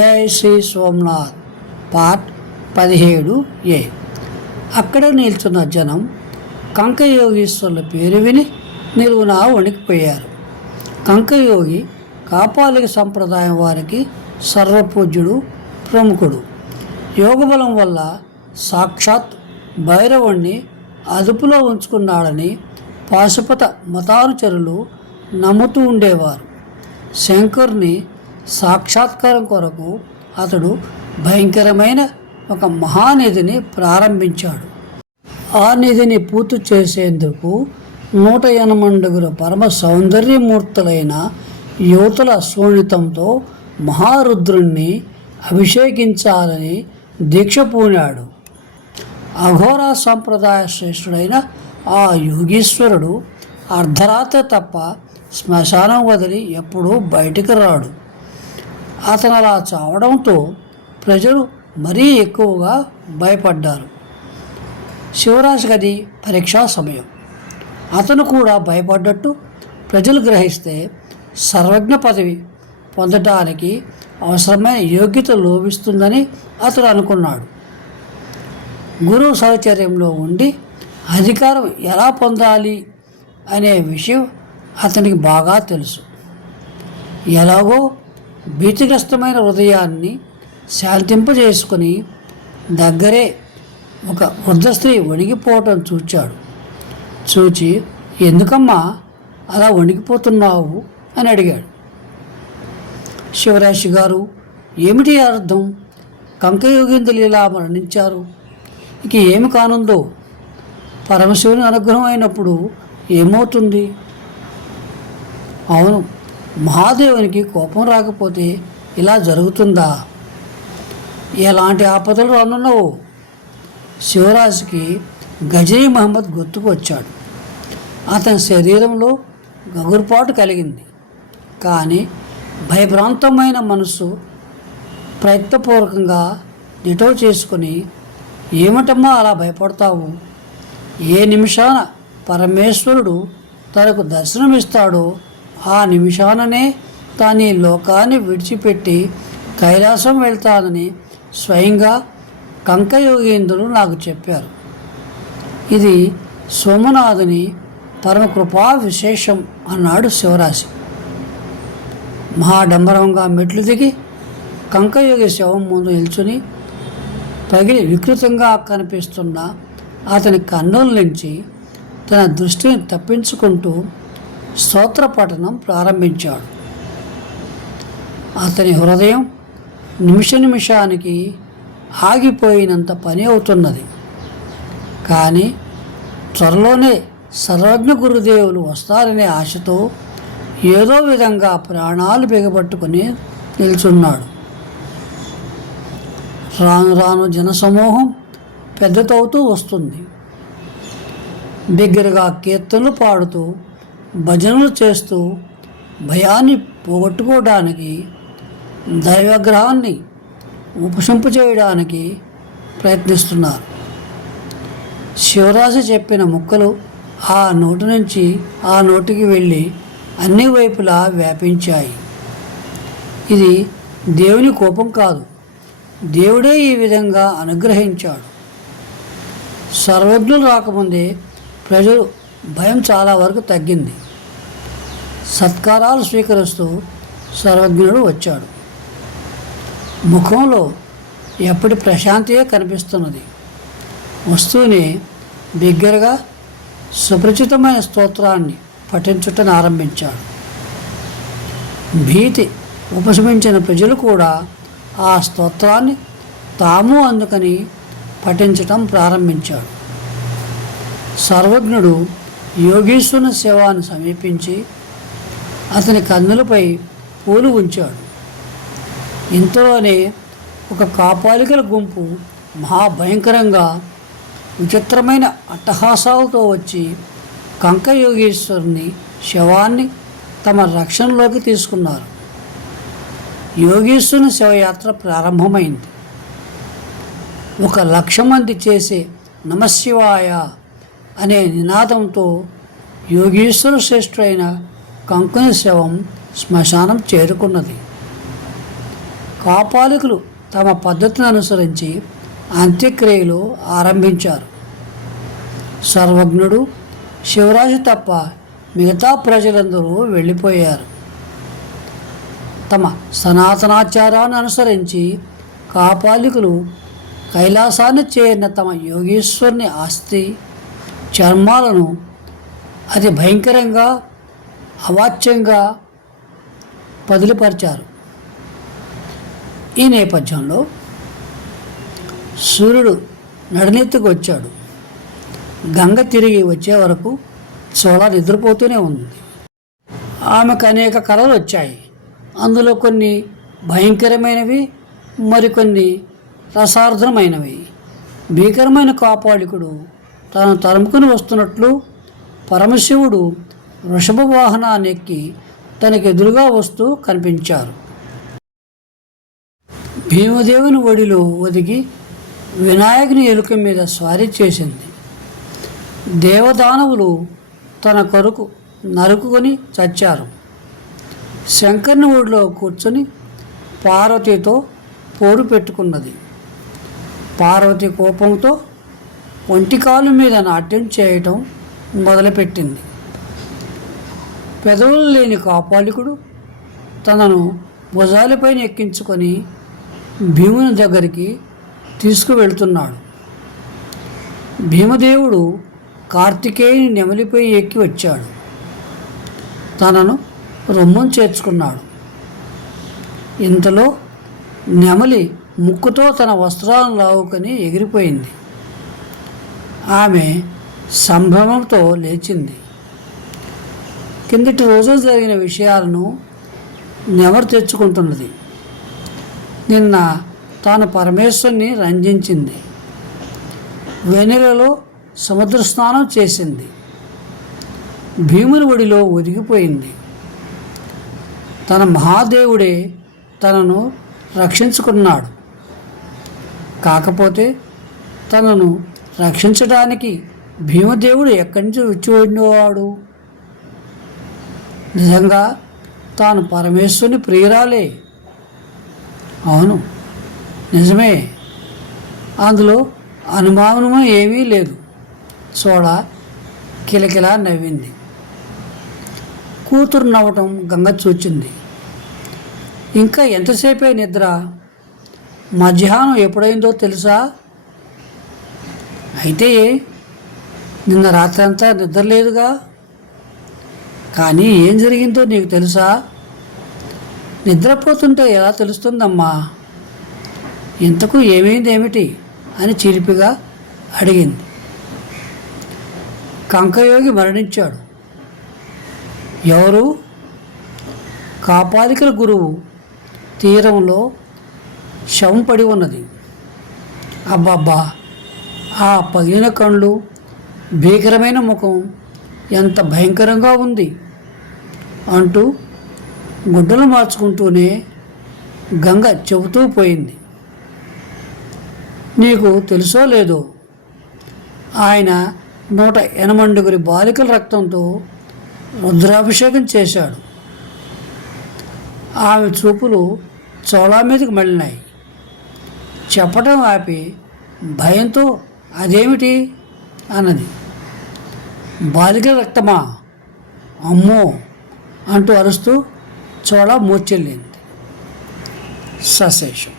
జై శ్రీ సోమనాథ్. పార్ట్ పదిహేడు ఏ. అక్కడ నిల్చున్న జనం కంకయోగీశ్వరుల పేరు విని నిలువునా వణికిపోయారు. కంకయోగి కాపాలిక సంప్రదాయం వారికి సర్వపూజ్యుడు ప్రముఖుడు. యోగబలం వల్ల సాక్షాత్ భైరవుణ్ణి అదుపులో ఉంచుకున్నాడని పాశుపత మతానుచరులు నమ్ముతూ ఉండేవారు. శంకర్ని సాక్షాత్కారం కొరకు అతడు భయంకరమైన ఒక మహానిధిని ప్రారంభించాడు. ఆ నిధిని పూర్తి చేసేందుకు నూట ఎనమండుగురు పరమ సౌందర్యమూర్తులైన యువతుల శోణితంతో మహారుద్రుణ్ణి అభిషేకించాలని దీక్ష పూనాడు. అఘోర సంప్రదాయ శ్రేష్ఠుడైన ఆ యోగీశ్వరుడు అర్ధరాత్రి తప్ప శ్మశానం వదిలి ఎప్పుడూ బయటికి రాడు. అతను అలా చావడంతో ప్రజలు మరీ ఎక్కువగా భయపడ్డారు. శివరాజ్ గది పరీక్షా సమయం. అతను కూడా భయపడ్డట్టు ప్రజలు గ్రహిస్తే సర్వజ్ఞ పదవి పొందటానికి అవసరమైన యోగ్యత లోపిస్తుందని అతడు అనుకున్నాడు. గురువు సహచర్యంలో ఉండి అధికారం ఎలా పొందాలి అనే విషయం అతనికి బాగా తెలుసు. ఎలాగో భీతిగ్రస్తమైన హృదయాన్ని శాంతింపజేసుకుని దగ్గరే ఒక వృద్ధ స్త్రీ వణిగిపోవటం చూచాడు. చూచి ఎందుకమ్మా అలా వణిగిపోతున్నావు? అని అడిగాడు. శివరాశి గారు ఏమిటి అర్థం? కంకయోగేంద్రులు ఇలా మరణించారు. ఇక ఏమి కానుందో? పరమశివుని అనుగ్రహం అయినప్పుడు ఏమవుతుంది? అవును మహాదేవునికి కోపం రాకపోతే ఇలా జరుగుతుందా? ఎలాంటి ఆపదలు రానున్నావు? శివరాజుకి గజనీ మహమ్మద్ గుర్తుకు వచ్చాడు. అతని శరీరంలో గగురుపాటు కలిగింది. కానీ భయభ్రాంతమైన మనసు ప్రయత్నపూర్వకంగా డిటో చేసుకుని ఏమిటమ్మా అలా భయపడతావు? ఏ నిమిషాన పరమేశ్వరుడు తనకు దర్శనమిస్తాడో ఆ నిమిషాననే తాను ఈ లోకాన్ని విడిచిపెట్టి కైలాసం వెళ్తానని స్వయంగా కంకయోగేంద్రుడు నాకు చెప్పారు. ఇది సోమనాథుని పరమకృపా విశేషం అన్నాడు శివరాశి. మహాడంబరంగా మెట్లు దిగి కంకయోగి శవం ముందు నిల్చుని పగిలి వికృతంగా కనిపిస్తున్న అతని కన్నుల నుంచి తన దృష్టిని తప్పించుకుంటూ స్తోత్ర పఠనం ప్రారంభించాడు. అతని హృదయం నిమిష నిమిషానికి ఆగిపోయినంత పని అవుతున్నది. కానీ త్వరలోనే సర్వజ్ఞ గురుదేవులు వస్తారనే ఆశతో ఏదో విధంగా ప్రాణాలు బిగబట్టుకుని నిల్చున్నాడు. రాను రాను జనసమూహం పెద్దతవుతూ వస్తుంది. దగ్గరగా కీర్తనలు పాడుతూ భజనలు చేస్తూ భయాన్ని పోగొట్టుకోవడానికి దైవగ్రహాన్ని ఉపశంపు చేయడానికి ప్రయత్నిస్తున్నారు. శివరాశి చెప్పిన ముక్కలు ఆ నోటి నుంచి ఆ నోటికి వెళ్ళి అన్ని వైపులా వ్యాపించాయి. ఇది దేవుని కోపం కాదు. దేవుడే ఈ విధంగా అనుగ్రహించాడు. సర్వజ్ఞులు రాకముందే ప్రజలు భయం చాలా వరకు తగ్గింది. సత్కారాలు స్వీకరిస్తూ సర్వజ్ఞుడు వచ్చాడు. ముఖంలో ఎప్పటి ప్రశాంతియే కనిపిస్తున్నది. వస్తూనే బిగ్గరగా సుపరిచితమైన స్తోత్రాన్ని పఠించుటను ఆరంభించాడు. భీతి ఉపశమించిన ప్రజలు కూడా ఆ స్తోత్రాన్ని తాము అందుకని పఠించటం ప్రారంభించాడు. సర్వజ్ఞుడు యోగీశ్వరుని శవాన్ని సమీపించి అతని కన్నులపై పూలు ఉంచాడు. ఇంతలోనే ఒక కాపాలికల గుంపు మహాభయంకరంగా విచిత్రమైన అట్టహాసాలతో వచ్చి కంక యోగేశ్వరుని శవాన్ని తమ రక్షణలోకి తీసుకున్నారు. యోగేశ్వరుని శవయాత్ర ప్రారంభమైంది. ఒక లక్ష మంది చేసే నమశివాయ అనే నినాదంతో యోగేశ్వర శ్రేష్ఠుడైన కంకుని శవం శ్మశానం చేరుకున్నది. కాపాలికులు తమ పద్ధతిని అనుసరించి అంత్యక్రియలు ఆరంభించారు. సర్వజ్ఞుడు శివరాజు తప్ప మిగతా ప్రజలందరూ వెళ్ళిపోయారు. తమ సనాతనాచారాన్ని అనుసరించి కాపాలికులు కైలాసాన్ని చేరిన తమ యోగేశ్వరుని ఆస్తి చర్మాలను అతి భయంకరంగా అవాచ్యంగా పదిలిపరిచారు ఈ నేపథ్యంలో సూర్యుడు నడినెత్తుకు వచ్చాడు. గంగ తిరిగి వచ్చే వరకు చోళ నిద్రపోతూనే ఉంది. ఆమెకు అనేక కళలు వచ్చాయి. అందులో కొన్ని భయంకరమైనవి మరికొన్ని రసార్థమైనవి భీకరమైన కాపాడికుడు తను తరుముకుని వస్తున్నట్లు పరమశివుడు వృషభ వాహనాన్నెక్కి తనకు ఎదురుగా వస్తూ కనిపించారు. భీమదేవుని ఒడిలో ఒదిగి వినాయకుని ఎలుక మీద స్వారీ చేసింది. దేవదానవులు తన కొరకు నరుకుకొని చచ్చారు. శంకర్ని ఊడిలో కూర్చొని పార్వతితో పోరు పెట్టుకున్నది. పార్వతి కోపంతో ఒంటికాలు మీద నాట్యం చేయటం మొదలుపెట్టింది. పెదవులు లేని కాపాలికుడు తనను భుజాలపైన ఎక్కించుకొని భీముని దగ్గరికి తీసుకువెళ్తున్నాడు. భీమదేవుడు కార్తికేయుని నెమలిపై ఎక్కి వచ్చాడు. తనను రొమ్మం చేర్చుకున్నాడు. ఇంతలో నెమలి ముక్కుతో తన వస్త్రాలను లావుకొని ఎగిరిపోయింది. ఆమె సంభ్రమంతో లేచింది. కిందటి రోజు జరిగిన విషయాలను నెవరు తెచ్చుకుంటున్నది. నిన్న తాను పరమేశ్వరుని రంజించింది. వెనులలో సముద్ర స్నానం చేసింది. భీముని ఒడిలో ఒదిగిపోయింది తన మహాదేవుడే తనను రక్షించుకున్నాడు. కాకపోతే తనను రక్షించడానికి భీమదేవుడు ఎక్కడి నుంచి వచ్చి ఉండేవాడు నిజంగా తాను పరమేశ్వరుని ప్రియురాలే? అవును నిజమే. అందులో అనుమానము ఏమీ లేదు. సోడ కిలకిలా నవ్వింది. కూతురు నవ్వటం గంగ చూచింది. ఇంకా ఎంతసేపే నిద్ర? మధ్యాహ్నం ఎప్పుడైందో తెలుసా? అయితే నిన్న రాత్రి అంతా కానీ ఏం జరిగిందో నీకు తెలుసా? నిద్రపోతుంటే ఎలా తెలుస్తుందమ్మా? ఇంతకు ఏమైంది ఏమిటి అని చిలిపిగా అడిగింది. కంకయోగి మరణించాడు. ఎవరు? కాపాలికల గురువు. తీరంలో శవం పడి ఉన్నది. అబ్బబ్బా! ఆ పగిలిన కళ్ళు భీకరమైన ముఖం ఎంత భయంకరంగా ఉంది అంటూ గుడ్డలు మార్చుకుంటూనే గంగ చెబుతూ పోయింది. నీకు తెలుసో లేదో? ఆయన నూట ఎనమండుగురి బాలికల రక్తంతో రుద్రాభిషేకం చేశాడు. ఆమె చూపులు చోళా మీదకి మళ్ళినాయి. చెప్పటం ఆపి భయంతో అదేమిటి? అన్నది. బాలికల రక్తమా? అమ్మో! అంటూ అరుస్తూ చోళ మూర్చెల్లింది సశేషం.